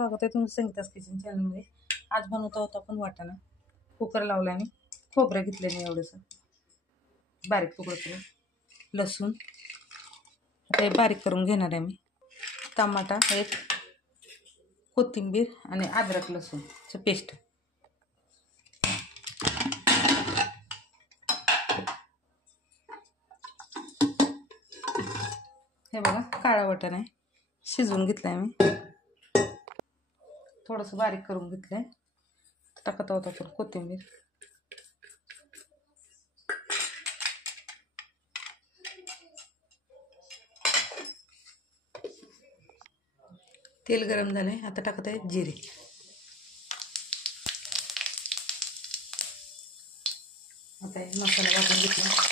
स्वागत आहे तुमचं संगीता's किचन चॅनलमध्ये। आज बनवत आहोत आपण वाटाणा। कुकर लावला आणि खोबरं घेतलेलं एवढंसं बारीक तुकडं करून, लसूण आता हे बारीक करून घेणार आहे मी, टमाटा एक, कोथिंबीर आणि अद्रक लसूणचं पेस्ट। हे बघा काळा वाटाणा आहे, शिजवून घेतलाय मी, थोडंसं बारीक करून घेतलंय। टाकत आहोत आपण कोथिंबीर, तेल गरम झालंय, आता टाकत आहे जिरे, आता हे मसाला वाटून घेतला।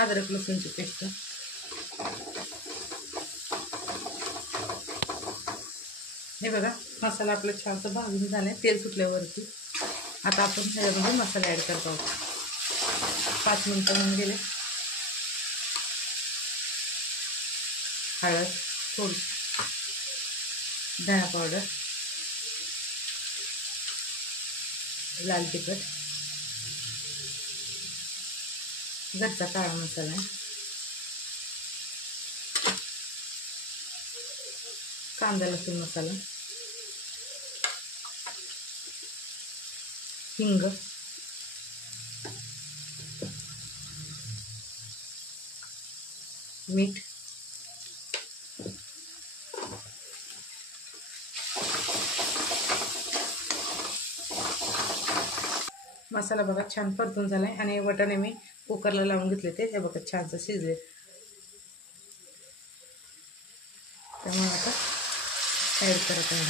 अद्रक लसूणची पेस्ट, हे बघा मसाला आपला छानसा भाजून झालाय, तेल सुटल्यावरती आता आपण ह्याच्यामध्ये मसाला ॲड करत आहोत। 5 मिनिटं होऊन गेले। हळद, थोडी धना पावडर, लाल तिखट, घरचा काळा मसाला, कांदा लसूण मसाला, हिंग, मीठ, मसाला बघा छान परतून झालाय आणि वाटाणे मी कुकरला लावून घेतले ते, हे बघा छानसं शिजले। त्यामुळे आता ॲड करत आहे।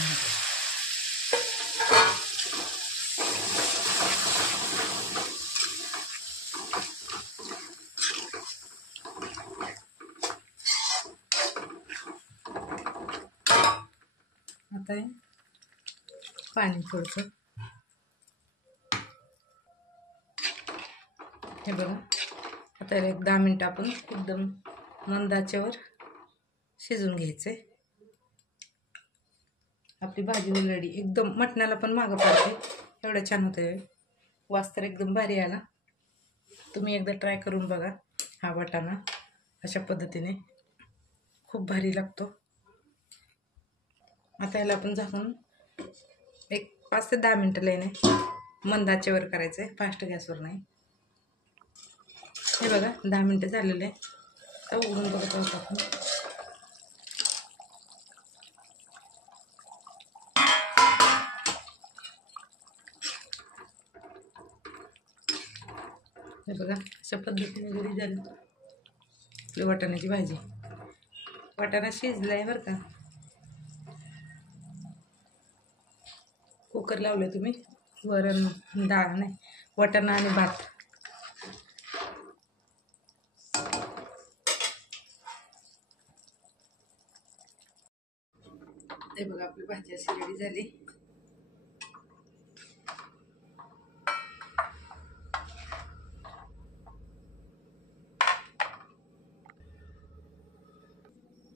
आता हे पाणी थोडंसं, हे बघा आता 10 मिनिटं आपण एकदम मंद आचेवर शिजवून घ्यायचे। आपली भाजी ऑलरेडी एकदम मटणाला पण मागं पडते, एवढं छान होतं, वास तर एकदम भारी आला। तुम्ही एकदा ट्राय करून बघा हा वाटाणा, अशा पद्धतीने खूप भारी लागतो। आता याला आपण झाकून एक 5 ते 10 मिनिटं लय नाही, मंद आचेवर करायचं आहे, फास्ट गॅसवर नाही। हे बघा 10 मिनिटं झालेले आहे, तर उघडून बघत आहोत आपण। हे बघा अशा पद्धतीने जरी झाली आपली वाटाण्याची भाजी। वाटाणा शिजलाय बरं का, कुकर लावले तुम्ही, वरण डाळ नाही, वाटाणा आणि भात। हे बघा आपली भाजी अशी रेडी झाली।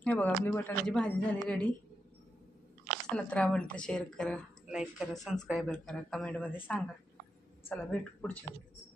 हे बघा आपली वाटाण्याची भाजी झाली रेडी। चला तर आवडलं तर शेअर करा, लाईक करा, सबस्क्राईब करा, कमेंटमध्ये सांगा। चला भेटू पुढच्या वेळेस।